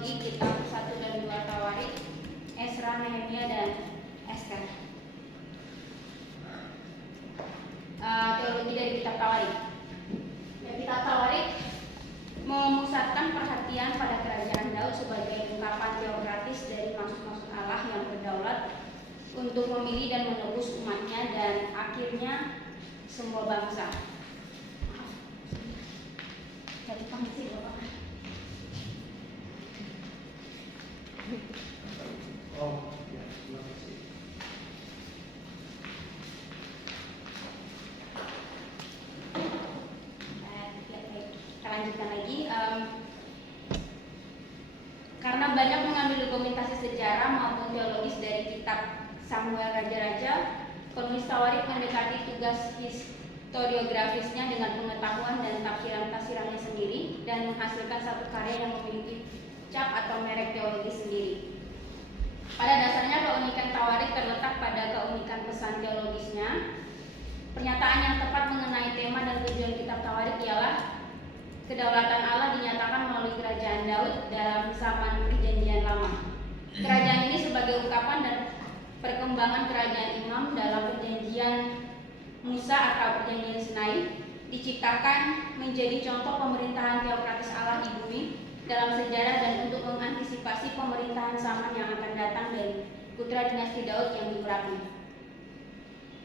teologi kitab 1 dan 2 Tawarik, Esra, Nehemia, dan Ester. Teologi dari kitab Tawarik. Kitab Tawarik memusatkan perhatian pada kerajaan Daud sebagai ungkapan teokratis dari maksud-maksud Allah yang berdaulat untuk memilih dan menebus umatnya dan akhirnya semua bangsa. Jadi permisi Bapak. Oh, ya, terima kasih. Kita lanjutkan lagi. Karena banyak mengambil dokumentasi sejarah maupun teologis dari kitab Samuel Raja-Raja, penulis Tawarik mendekati tugas historiografisnya dengan pengetahuan dan tafsiran-tafsirannya sendiri dan menghasilkan satu karya yang memiliki cap atau merek teologis sendiri. Pada dasarnya keunikan Tawarik terletak pada keunikan pesan teologisnya. Pernyataan yang tepat mengenai tema dan tujuan kitab Tawarik ialah kedaulatan Allah dinyatakan melalui kerajaan Daud dalam zaman Perjanjian Lama. Kerajaan ini sebagai ungkapan dan perkembangan kerajaan imam dalam Perjanjian Musa atau Perjanjian Sinai diciptakan menjadi contoh pemerintahan teokratis Allah di bumi dalam sejarah dan untuk mengantisipasi pemerintahan zaman yang akan datang dari putra dinasti Daud yang diurapi.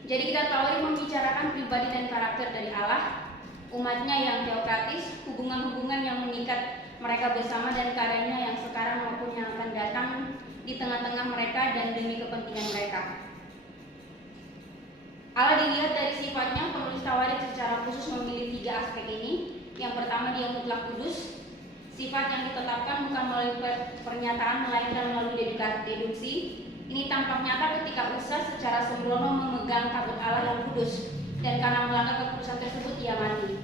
Jadi kitab Tawarik membicarakan pribadi dan karakter dari Allah, umatnya yang teokratis, hubungan-hubungan yang mengikat mereka bersama dan karyanya yang sekarang maupun yang akan datang di tengah-tengah mereka dan demi kepentingan mereka. Allah dilihat dari sifatnya, penulis Tawarik secara khusus memilih 3 aspek ini. Yang pertama, dia mutlak kudus, sifat yang ditetapkan bukan melalui pernyataan melainkan melalui deduksi. Ini tampak nyata ketika Usa secara sembrono memegang tabut Allah yang kudus, dan karena melanggar keputusan tersebut ia mati.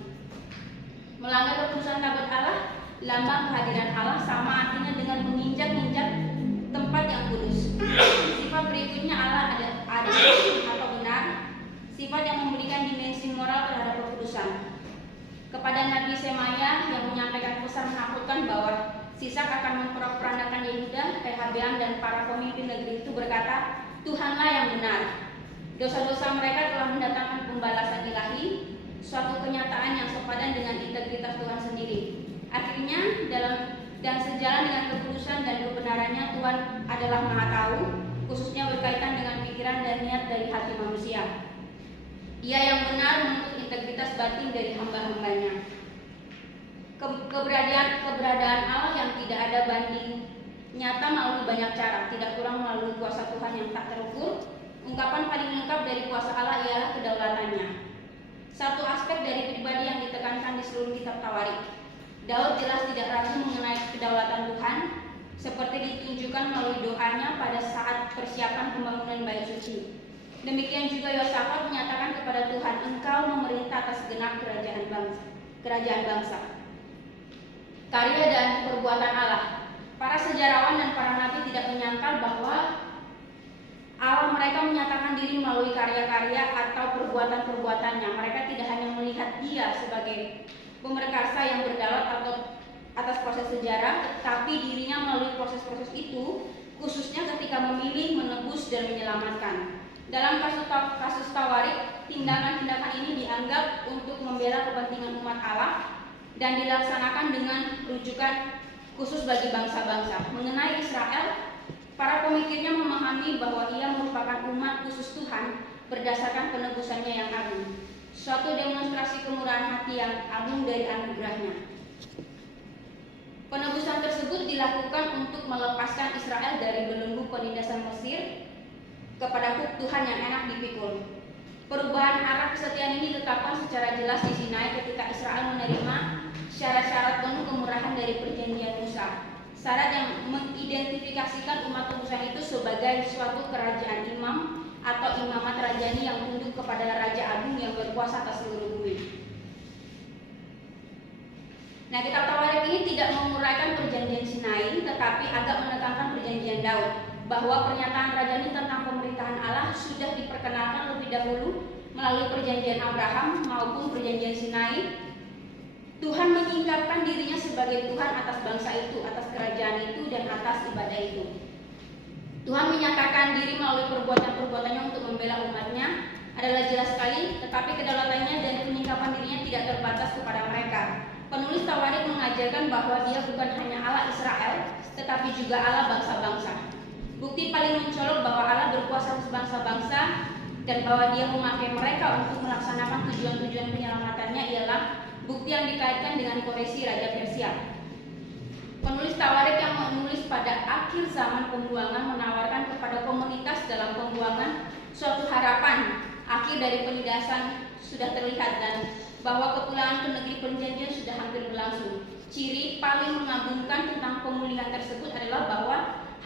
Melanggar keputusan tabut Allah, lambang kehadiran Allah, sama artinya dengan menginjak-injak tempat yang kudus. Sifat berikutnya Allah ada atau benar, sifat yang memberikan dimensi moral terhadap keputusan. Kepada Nabi Semaya yang menyampaikan pesan menakutkan bahwa Sisak akan memperandakan Yehuda, Rehabeam, dan para pemimpin negeri itu berkata, Tuhanlah yang benar. Dosa-dosa mereka telah mendatangkan pembalasan ilahi, suatu kenyataan yang sepadan dengan integritas Tuhan sendiri. Akhirnya dan sejalan dengan keputusan dan kebenarannya, Tuhan adalah Maha Tahu, khususnya berkaitan dengan pikiran dan niat dari hati manusia. Ia yang benar menuntut integritas batin dari hamba-hambanya. Keberadaan Allah yang tidak ada banding nyata melalui banyak cara, tidak kurang melalui kuasa Tuhan yang tak terukur. Ungkapan paling lengkap dari kuasa Allah ialah kedaulatannya. Satu aspek dari pribadi yang ditekankan di seluruh kitab Tawarik. Daud jelas tidak ragu mengenai kedaulatan Tuhan, seperti ditunjukkan melalui doanya pada saat persiapan pembangunan bait suci. Demikian juga Yosafat menyatakan kepada Tuhan, Engkau memerintah atas segenap kerajaan bangsa. Karya dan perbuatan Allah. Para sejarawan dan para nabi tidak menyangkal bahwa Allah mereka menyatakan diri melalui karya-karya atau perbuatan-perbuatannya. Mereka tidak hanya melihat dia sebagai pemerkasa yang berdaulat atau atas proses sejarah, tetapi dirinya melalui proses-proses itu, khususnya ketika memilih, menebus, dan menyelamatkan. Dalam kasus Tawarik, tindakan-tindakan ini dianggap untuk membela kepentingan umat Allah dan dilaksanakan dengan rujukan khusus bagi bangsa-bangsa. Mengenai Israel, para pemikirnya memahami bahwa ia merupakan umat khusus Tuhan berdasarkan penebusannya yang agung, suatu demonstrasi kemurahan hati yang agung dari anugerahnya. Penebusan tersebut dilakukan untuk melepaskan Israel dari belenggu penindasan Mesir kepada Tuhan yang enak dipikul. Perubahan arah kesetiaan ini ditetapkan secara jelas di Sinai ketika Israel menerima syarat-syarat penuh kemurahan dari perjanjian Musa. Syarat yang mengidentifikasikan umat tebusan itu sebagai suatu kerajaan imam atau imamat rajani yang tunduk kepada Raja Agung yang berkuasa atas seluruh bumi. Nah, kitab Tawarik ini tidak menguraikan perjanjian Sinai, tetapi agak menekankan perjanjian Daud, bahwa pernyataan rajani tentang pemerintahan Allah sudah diperkenalkan lebih dahulu melalui perjanjian Abraham maupun perjanjian Sinai. Tuhan mengingkapkan dirinya sebagai Tuhan atas bangsa itu, atas kerajaan itu, dan atas ibadah itu. Tuhan menyatakan diri melalui perbuatan-perbuatannya untuk membela umatnya adalah jelas sekali, tetapi kedaulatannya dan penyingkapan dirinya tidak terbatas kepada mereka. Penulis Tawarik mengajarkan bahwa dia bukan hanya Allah Israel, tetapi juga Allah bangsa-bangsa. Bukti paling mencolok bahwa Allah berkuasa atas bangsa-bangsa dan bahwa dia memakai mereka untuk melaksanakan tujuan-tujuan penyelamatannya ialah bukti yang dikaitkan dengan Koresi Raja Persia. Penulis Tawarik yang menulis pada akhir zaman pembuangan menawarkan kepada komunitas dalam pembuangan suatu harapan akhir dari penindasan sudah terlihat dan bahwa kepulangan ke negeri perjanjian sudah hampir berlangsung. Ciri paling mengagumkan tentang pemulihan tersebut adalah bahwa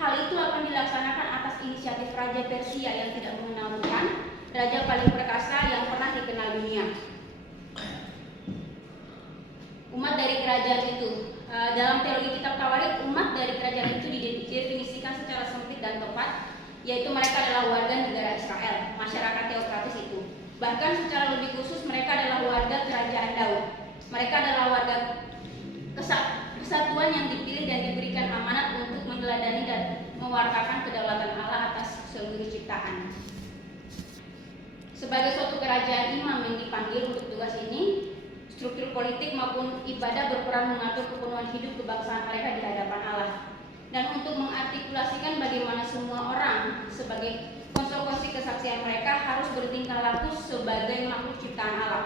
hal itu akan dilaksanakan atas inisiatif Raja Persia yang tidak mengenal Tuhan, raja paling perkasa yang pernah dikenal dunia. Umat dari kerajaan itu, dalam teologi kitab Tawarik, umat dari kerajaan itu didefinisikan secara sempit dan tepat, yaitu mereka adalah warga negara Israel, masyarakat teokratis itu. Bahkan secara lebih khusus mereka adalah warga kerajaan Daud. Mereka adalah warga kesatuan yang dipilih dan diberikan amanat untuk meneladani dan mewartakan kedaulatan Allah atas seluruh ciptaan. Sebagai suatu kerajaan imam yang dipanggil untuk tugas ini, struktur politik maupun ibadah berperan mengatur kepenuhan hidup kebangsaan mereka di hadapan Allah. Dan untuk mengartikulasikan bagaimana semua orang sebagai konsekuensi kesaksian mereka harus bertingkah laku sebagai makhluk ciptaan Allah.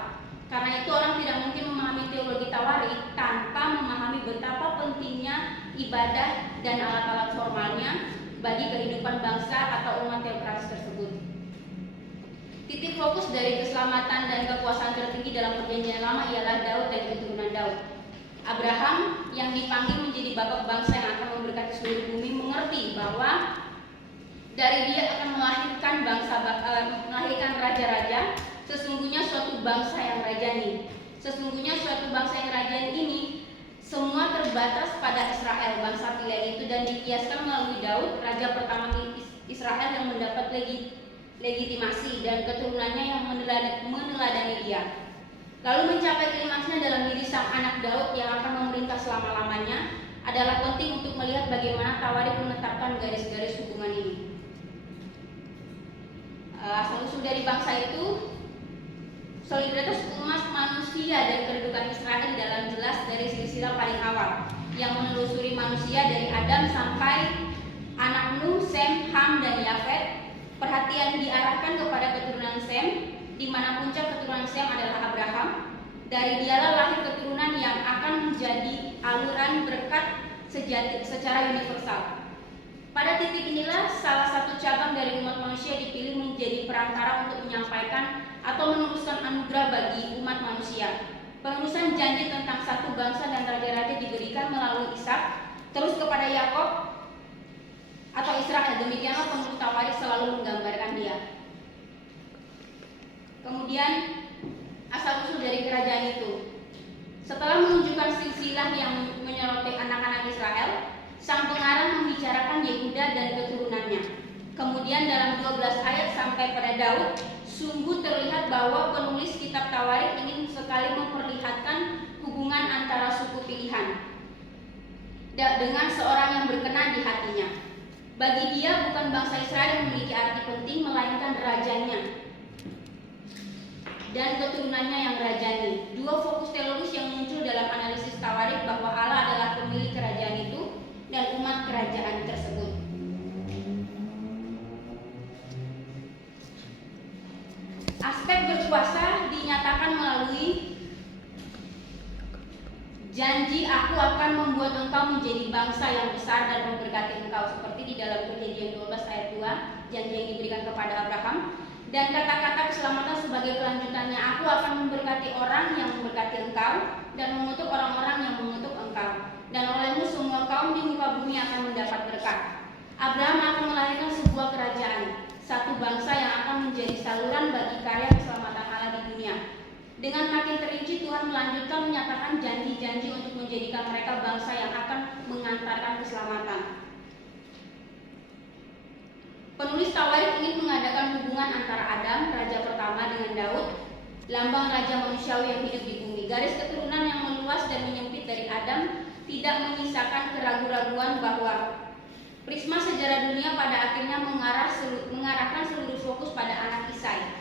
Karena itu orang tidak mungkin memahami teologi Tawarik tanpa memahami betapa pentingnya ibadah dan alat-alat formalnya bagi kehidupan bangsa atau umat teokratis tersebut. Titik fokus dari keselamatan dan kekuasaan tertinggi dalam perjanjian lama ialah Daud dan keturunan Daud. Abraham yang dipanggil menjadi bapak bangsa yang akan memberkati seluruh bumi mengerti bahwa dari dia akan melahirkan raja-raja. Sesungguhnya suatu bangsa yang rajani. Sesungguhnya suatu bangsa yang rajani ini semua terbatas pada Israel, bangsa pilihan itu, dan dikiaskan melalui Daud, raja pertama Israel yang mendapat legitimasi dan keturunannya yang meneladani dia. Lalu mencapai klimaksnya dalam diri sang anak Daud yang akan memerintah selama-lamanya adalah penting untuk melihat bagaimana Tawarik menetapkan garis-garis hubungan ini. Asal-usul dari bangsa itu, solidaritas umat manusia dan kedudukan Israel dalam jelas dari silsilah paling awal yang menelusuri manusia dari Adam sampai anak Nuh, Sem, Ham, dan Yafet. Perhatian diarahkan kepada keturunan Sem, di mana puncak keturunan Sem adalah Abraham. Dari dialah lahir keturunan yang akan menjadi aluran berkat sejati secara universal. Pada titik inilah salah satu cabang dari umat manusia dipilih menjadi perantara untuk menyampaikan atau meneruskan anugerah bagi umat manusia. Penerusan janji tentang satu bangsa dan raja-raja diberikan melalui Ishak terus kepada Yakob atau Israel. Demikianlah penulis Tawarik selalu menggambarkan dia. Kemudian asal-usul dari kerajaan itu. Setelah menunjukkan silsilah yang menyoroti anak-anak Israel, sang pengarang membicarakan Yehuda dan keturunannya. Kemudian dalam 12 ayat sampai pada Daud, sungguh terlihat bahwa penulis kitab Tawarik ingin sekali memperlihatkan hubungan antara suku pilihan dengan seorang yang berkenan di hatinya. Bagi dia bukan bangsa Israel yang memiliki arti penting, melainkan rajanya dan keturunannya yang rajani. Dua fokus teologis yang muncul dalam analisis Tawarik bahwa Allah adalah pemilik kerajaan itu dan umat kerajaan tersebut. Aspek berkuasa dinyatakan melalui janji, aku akan membuat engkau menjadi bangsa yang besar dan memberkati engkau, seperti di dalam Perjanjian 12 ayat 2, janji yang diberikan kepada Abraham. Dan kata-kata keselamatan sebagai kelanjutannya, aku akan memberkati orang yang memberkati engkau dan mengutuk orang-orang yang mengutuk engkau, dan olehmu semua kaum di muka bumi akan mendapat berkat. Abraham akan melahirkan sebuah kerajaan, satu bangsa yang akan menjadi saluran bagi karya keselamatan Allah di dunia. Dengan makin terinci, Tuhan melanjutkan menyatakan janji-janji untuk menjadikan mereka bangsa yang akan mengantarkan keselamatan. Penulis Tawarik ingin mengadakan hubungan antara Adam, raja pertama, dengan Daud, lambang raja manusiawi yang hidup di bumi. Garis keturunan yang meluas dan menyempit dari Adam tidak menyisakan keraguan-raguan bahwa prisma sejarah dunia pada akhirnya mengarahkan seluruh fokus pada anak Isai.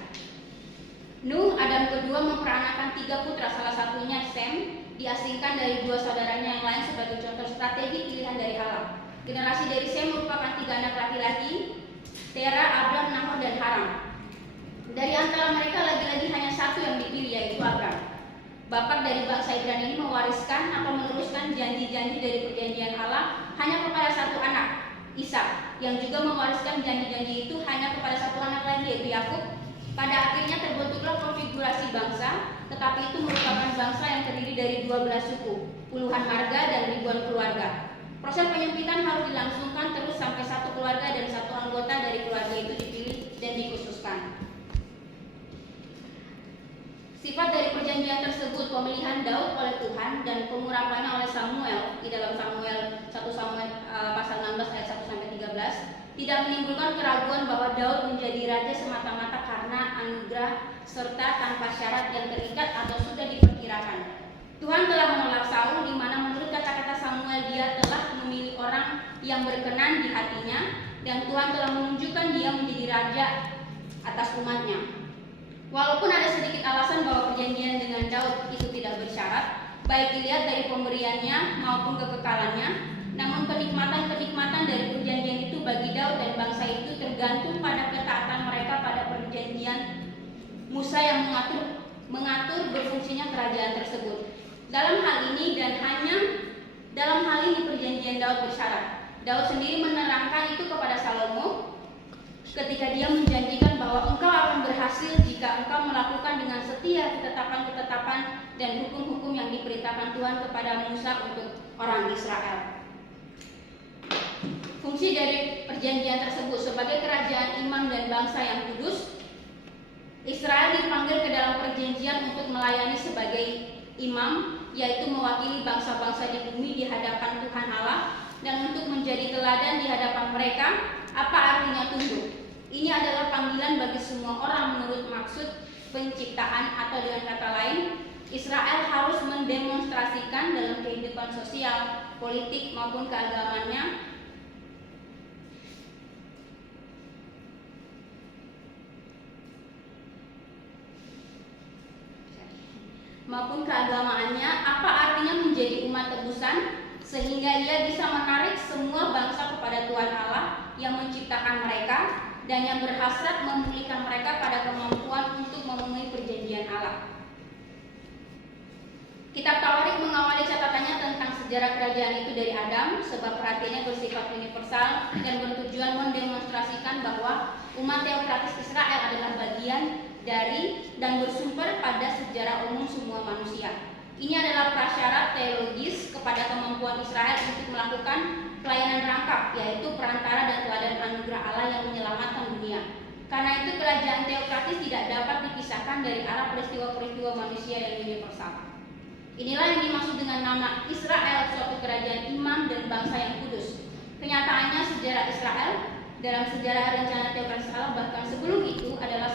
Nuh, Adam kedua memperanakan 3 putra, salah satunya Sem, diasingkan dari 2 saudaranya yang lain sebagai contoh strategi pilihan dari Allah. Generasi dari Sem merupakan 3 anak laki-laki, Tera, Abram, Nahor, dan Haram. Dari antara mereka lagi-lagi hanya 1 yang dipilih, yaitu Abram. Bapak dari bangsa Ibrani ini mewariskan atau meneruskan janji-janji dari perjanjian Allah hanya kepada 1 anak, Ishak, yang juga mewariskan janji-janji itu hanya kepada 1 anak lagi, yaitu Yakub. Pada akhirnya terbentuklah konfigurasi bangsa, tetapi itu merupakan bangsa yang terdiri dari 12 suku, puluhan marga, dan ribuan keluarga. Proses penyempitan harus dilangsungkan terus sampai 1 keluarga dan 1 anggota dari keluarga itu dipilih dan dikhususkan. Sifat dari perjanjian tersebut, pemilihan Daud oleh Tuhan dan pengurapannya oleh Samuel di dalam Samuel 1 Samuel pasal 16 ayat 1 sampai 13 tidak menimbulkan keraguan bahwa Daud menjadi raja semata-mata karena anugerah serta tanpa syarat yang terikat atau sudah diperkirakan. Tuhan telah menolak Saul, di mana menurut kata-kata Samuel dia telah memilih orang yang berkenan di hatinya, dan Tuhan telah menunjukkan dia menjadi raja atas umatnya. Walaupun ada sedikit alasan bahwa perjanjian dengan Daud itu tidak bersyarat, baik dilihat dari pemberiannya maupun kekekalannya, namun kenikmatan-kenikmatan dari perjanjian itu bagi Daud dan bangsa itu tergantung pada ketaatan mereka pada perjanjian Musa yang mengatur berfungsinya kerajaan tersebut. Dalam hal ini dan hanya dalam hal ini perjanjian Daud bersyarat. Daud sendiri menerangkan itu kepada Salomo ketika dia menjanjikan bahwa engkau akan berhasil jika engkau melakukan dengan setia ketetapan-ketetapan dan hukum-hukum yang diperintahkan Tuhan kepada Musa untuk orang Israel. Fungsi dari perjanjian tersebut sebagai kerajaan imam dan bangsa yang kudus, Israel dipanggil ke dalam perjanjian untuk melayani sebagai imam, yaitu mewakili bangsa-bangsa di bumi di hadapan Tuhan Allah dan untuk menjadi teladan di hadapan mereka. Apa artinya tunduk? Ini adalah panggilan bagi semua orang menurut maksud penciptaan, atau dengan kata lain, Israel harus mendemonstrasikan dalam kehidupan sosial, politik maupun keagamannya apa artinya menjadi umat tebusan, sehingga ia bisa menarik semua bangsa kepada Tuhan Allah yang menciptakan mereka dan yang berhasrat memulihkan mereka pada kemampuan untuk memenuhi perjanjian Allah. Kitab Tawarik mengawali catatannya tentang sejarah kerajaan itu dari Adam, sebab perhatiannya bersifat universal dan bertujuan mendemonstrasikan bahwa umat teokratis Israel adalah bagian dari dan bersumber pada sejarah umum semua manusia. Ini adalah prasyarat teologis kepada kemampuan Israel untuk melakukan pelayanan rangkap, yaitu perantara dan teladan anugerah Allah yang menyelamatkan dunia. Karena itu kerajaan teokratis tidak dapat dipisahkan dari arah peristiwa-peristiwa manusia yang universal. Inilah yang dimaksud dengan nama Israel, suatu kerajaan imam dan bangsa yang kudus. Kenyataannya sejarah Israel dalam sejarah rencana teokratis Allah bahkan sebelum itu adalah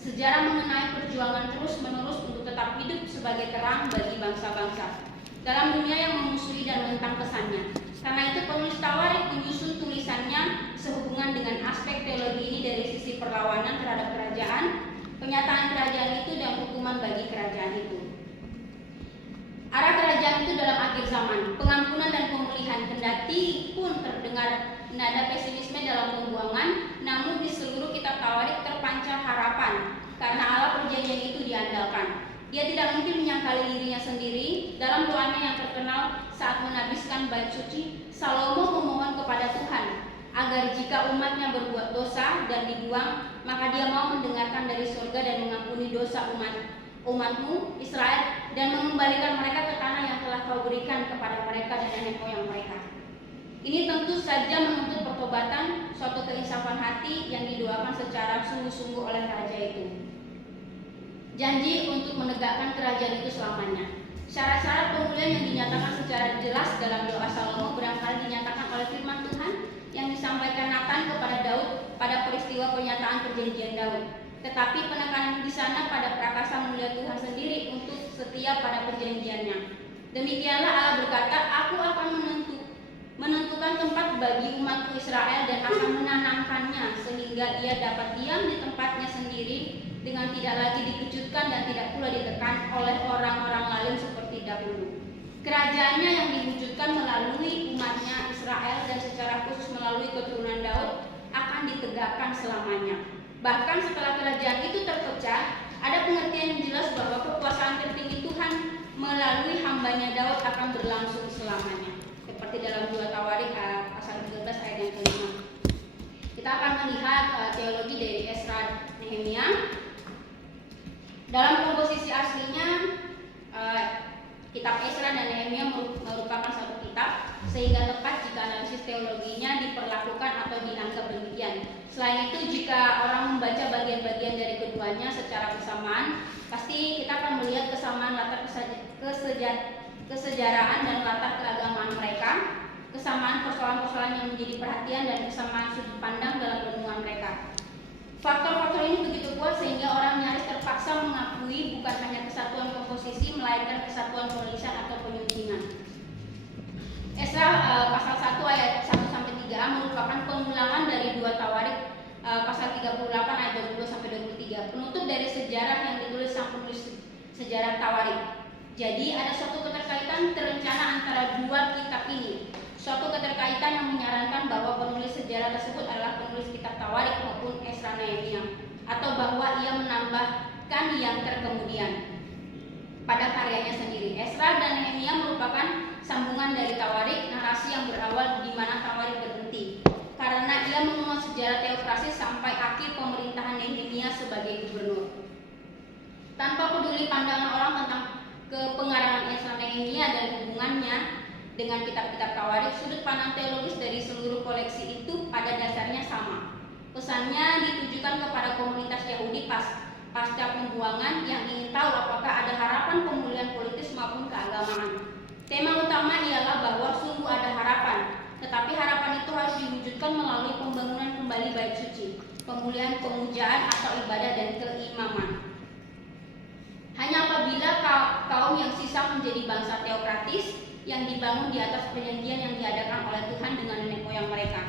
sejarah mengenai perjuangan terus-menerus untuk tetap hidup sebagai terang bagi bangsa-bangsa dalam dunia yang memusuhi dan menentang kesannya. Karena itu penulis Tawarik menyusun tulisannya sehubungan dengan aspek teologi ini dari sisi perlawanan terhadap kerajaan, penyataan kerajaan itu, dan hukuman bagi kerajaan itu. Arah kerajaan itu dalam akhir zaman, pengampunan dan pemulihan, kendati pun terdengar nada pesimisme dalam pembuangan, namun di seluruh kitab Tawarik terpancar harapan karena Allah perjanjian itu diandalkan. Dia tidak mungkin menyangkali dirinya sendiri. Dalam doanya yang terkenal saat menabiskan bait suci, Salomo memohon kepada Tuhan agar jika umatnya berbuat dosa dan dibuang, maka dia mau mendengarkan dari surga dan mengampuni dosa umatmu Israel dan mengembalikan mereka ke tanah yang telah kau berikan kepada mereka dan nenek moyang mereka. Ini tentu saja menuntut pertobatan, suatu keinsafan hati yang didoakan secara sungguh-sungguh oleh raja itu. Janji untuk menegakkan kerajaan itu selamanya. Syarat-syarat pemulihan yang dinyatakan secara jelas dalam doa Salomo barangkali dinyatakan oleh firman Tuhan yang disampaikan Nathan kepada Daud pada peristiwa pernyataan perjanjian Daud. Tetapi penekanan di sana pada prakasa mulia Tuhan sendiri untuk setia pada perjanjiannya. Demikianlah Allah berkata, aku akan menentukan tempat bagi umatku Israel dan akan menanamkannya sehingga ia dapat diam di tempatnya sendiri dengan tidak lagi dikejutkan dan tidak pula ditekan oleh orang-orang lain seperti dahulu. Kerajaannya yang diwujudkan melalui umatnya Israel dan secara khusus melalui keturunan Daud akan ditegakkan selamanya. Bahkan setelah kerajaan itu terpecah, ada pengertian yang jelas bahwa kekuasaan tertinggi Tuhan melalui hambanya Daud akan berlangsung selamanya. Seperti dalam 2 Tawarik pasal 13 ayat yang ke-5. Kita akan melihat teologi dari Ezra Nehemia. Dalam komposisi aslinya, kitab Ezra dan Nehemia merupakan satu kitab, sehingga tepat jika analisis teologinya diperlakukan atau dianggap demikian. Selain itu, jika orang membaca bagian-bagian dari keduanya secara bersamaan, pasti kita akan melihat kesamaan latar kesejarahan dan latar keagamaan mereka, kesamaan persoalan-persoalan yang menjadi perhatian dan kesamaan sudut pandang dalam renungan mereka. Faktor-faktor ini begitu kuat sehingga orang nyaris terpaksa mengakui bukan hanya kesatuan komposisi melainkan kesatuan penulisan atau penyuntingan. Ezra pasal 1 ayat 1-3a merupakan pengulangan dari 2 Tawarik pasal 38 ayat 22-23, penutup dari sejarah yang ditulis sang penulis sejarah Tawarik. Jadi ada suatu keterkaitan terencana antara dua kitab ini. Suatu keterkaitan yang menyarankan bahwa penulis sejarah tersebut adalah penulis kitab Tawarik maupun Ezra Nehemia, atau bahwa ia menambahkan yang terkemudian pada karyanya sendiri. Ezra dan Nehemia merupakan sambungan dari Tawarik, narasi yang berawal di mana Tawarik berhenti, karena ia mengulang sejarah teokrasi sampai akhir pemerintahan Nehemia sebagai gubernur. Tanpa peduli pandangan orang tentang kepengarangan Ezra Nehemia dan hubungannya dengan kitab-kitab Tawarik, sudut pandang teologis dari seluruh koleksi itu pada dasarnya sama. Pesannya ditujukan kepada komunitas Yahudi pasca pembuangan yang ingin tahu apakah ada harapan pemulihan politis maupun keagamaan. Tema utama ialah bahwa sungguh ada harapan, tetapi harapan itu harus diwujudkan melalui pembangunan kembali bait suci, pemulihan pemujaan atau ibadah dan keimaman. Hanya apabila kaum yang sisa menjadi bangsa teokratis yang dibangun di atas perjanjian yang diadakan oleh Tuhan dengan nenek moyang mereka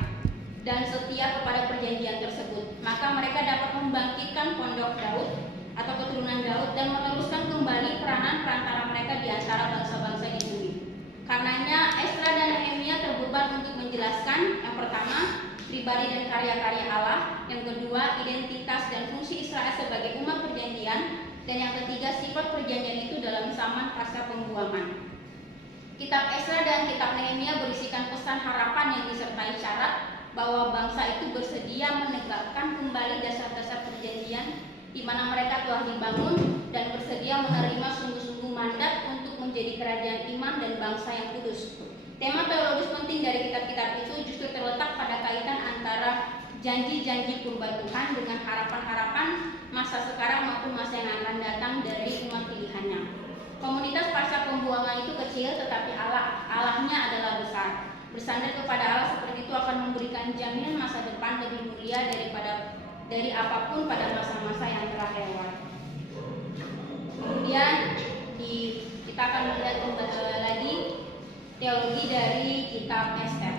dan setia kepada perjanjian tersebut, maka mereka dapat membangkitkan pondok Daud atau keturunan Daud dan meneruskan kembali peranan perantara mereka di antara bangsa-bangsa di bumi. Karenanya Ezra dan Nehemia terbeban untuk menjelaskan, yang pertama, pribadi dan karya-karya Allah, yang kedua, identitas dan fungsi Israel sebagai umat perjanjian, dan yang ketiga, sifat perjanjian itu dalam zaman pasca pembuangan. Kitab Ezra dan kitab Nehemia berisikan pesan harapan yang disertai syarat bahwa bangsa itu bersedia menegakkan kembali dasar-dasar perjanjian di mana mereka telah dibangun dan bersedia menerima sungguh-sungguh mandat untuk menjadi kerajaan iman dan bangsa yang kudus. Tema teologis penting dari kitab-kitab itu justru terletak pada kaitan antara janji-janji purba Tuhan dengan harapan-harapan masa sekarang maupun masa yang akan datang dari umat pilihannya. Komunitas pasca pembuangan itu kecil, tetapi Allahnya adalah besar. Bersandar kepada Allah seperti itu akan memberikan jaminan masa depan lebih mulia dari apapun pada masa-masa yang telah lewat. Kemudian kita akan melihat lagi teologi dari kitab Ester.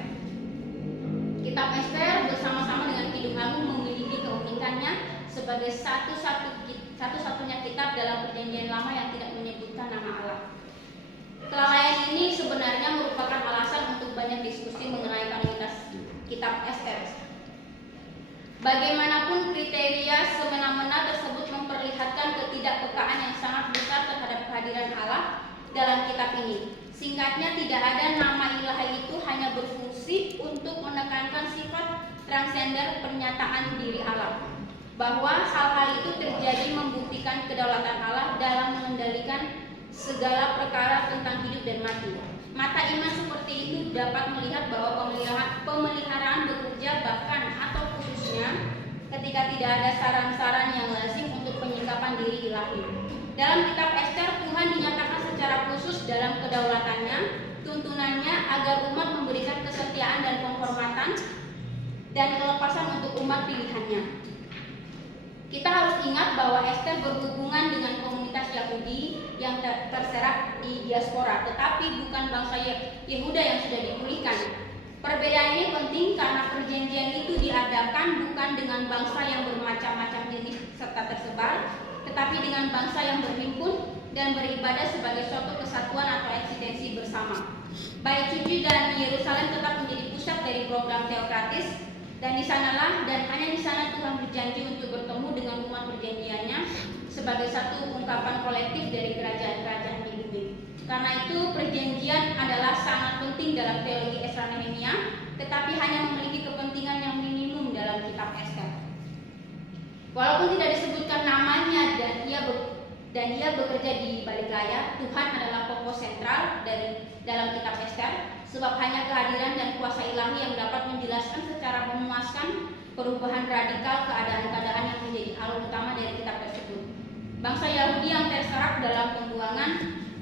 Kitab Ester bersama-sama dengan Kidung Agung memiliki keunikannya sebagai satu-satunya kitab dalam perjanjian lama yang tidak menyebutkan nama Allah. Kelalaian ini sebenarnya merupakan alasan untuk banyak diskusi mengenai kanonitas kitab Ester. Bagaimanapun kriteria semena-mena tersebut memperlihatkan ketidakpekaan yang sangat besar terhadap kehadiran Allah dalam kitab ini. Singkatnya, tidak ada nama ilahi itu hanya berfungsi untuk menekankan sifat transender pernyataan diri Allah, bahwa hal-hal itu terjadi membuktikan kedaulatan Allah dalam mengendalikan segala perkara tentang hidup dan mati. Mata iman seperti itu dapat melihat bahwa pemeliharaan bekerja bahkan atau khususnya ketika tidak ada saran-saran yang lazim untuk penyikapan diri ilahi. Dalam kitab Ester, Tuhan dinyatakan secara khusus dalam kedaulatannya, tuntunannya agar umat memberikan kesetiaan dan penghormatan dan kelepasan untuk umat pilihannya. Kita harus ingat bahwa Ester berhubungan dengan komunitas Yahudi yang terserak di diaspora, tetapi bukan bangsa Yehuda yang sudah dipulihkan. Perbedaan ini penting karena perjanjian itu diadakan bukan dengan bangsa yang bermacam-macam jenis serta tersebar, tetapi dengan bangsa yang berhimpun dan beribadah sebagai suatu kesatuan atau eksistensi bersama. Bait Suci dan Yerusalem tetap menjadi pusat dari program teokratis, dan di sanalah dan hanya di sana Tuhan berjanji untuk bertemu dengan umat perjanjiannya sebagai satu ungkapan kolektif dari kerajaan-kerajaan di bumi. Karena itu perjanjian adalah sangat penting dalam teologi Esra Nehemia, tetapi hanya memiliki kepentingan yang minimum dalam kitab Ester. Walaupun tidak disebutkan namanya dan ia bekerja di balik layar, Tuhan adalah pokok sentral dalam kitab Ester, sebab hanya kehadiran dan kuasa ilahi yang dapat menjelaskan secara memuaskan perubahan radikal keadaan-keadaan yang menjadi alur utama dari kitab tersebut. Bangsa Yahudi yang terserak dalam pembuangan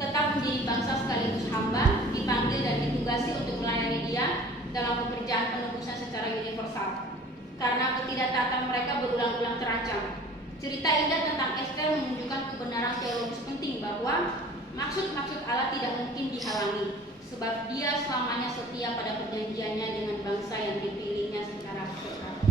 tetap menjadi bangsa sekaligus hamba, dipanggil dan ditugasi untuk melayani Dia dalam pekerjaan penebusan secara universal. Karena ketidaktaatan mereka berulang-ulang terancam. Cerita indah tentang Ester menunjukkan kebenaran teologis penting bahwa maksud-maksud Allah tidak mungkin dihalangi, sebab Dia selamanya setia pada perjanjiannya dengan bangsa yang dipilihnya secara berkala.